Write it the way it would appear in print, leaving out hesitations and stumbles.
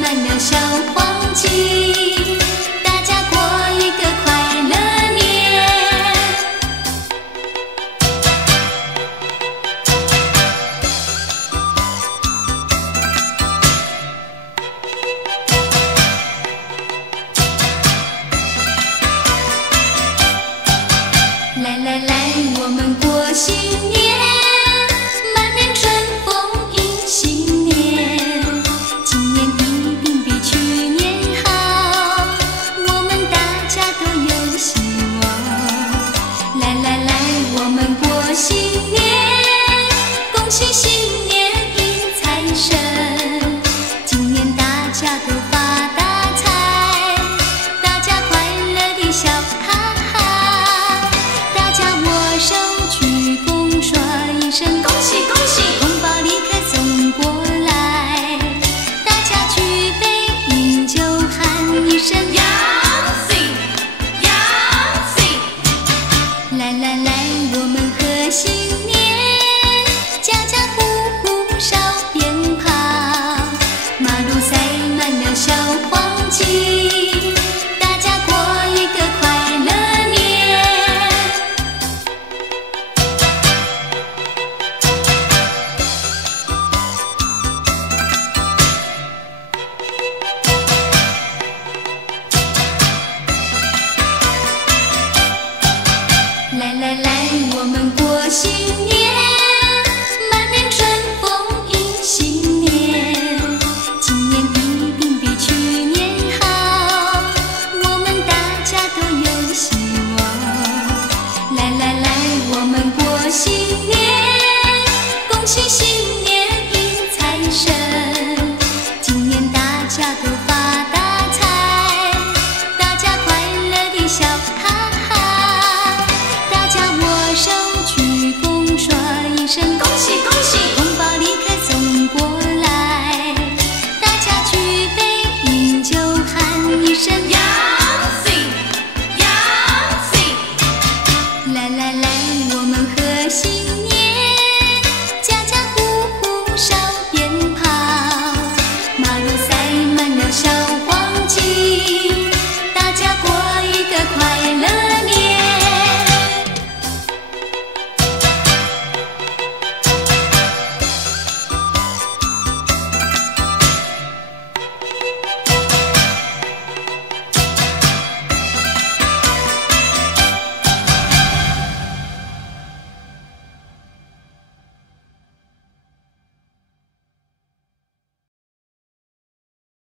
满了小黄金，大家过一个快乐年。来来来，我们过新年，满面春风迎新年。今年一定比去年好，我们大家都有希望。来来来，我们过新年，恭喜新年迎财神。今年大家都发大财，大家快乐地笑哈哈。大家握手鞠躬说一声恭喜恭喜，红包立刻送过来。大家举杯饮酒喊一声杨喜杨喜，来来来，我们贺新年，家家户户烧鞭炮，马路塞满了小黄金，大家过一个快乐年。来来来，我们过新年，满面春风迎新年。今年一定比去年好，我们大家都有希望。来来来，我们过新年，恭喜新年迎财神。今年大家都发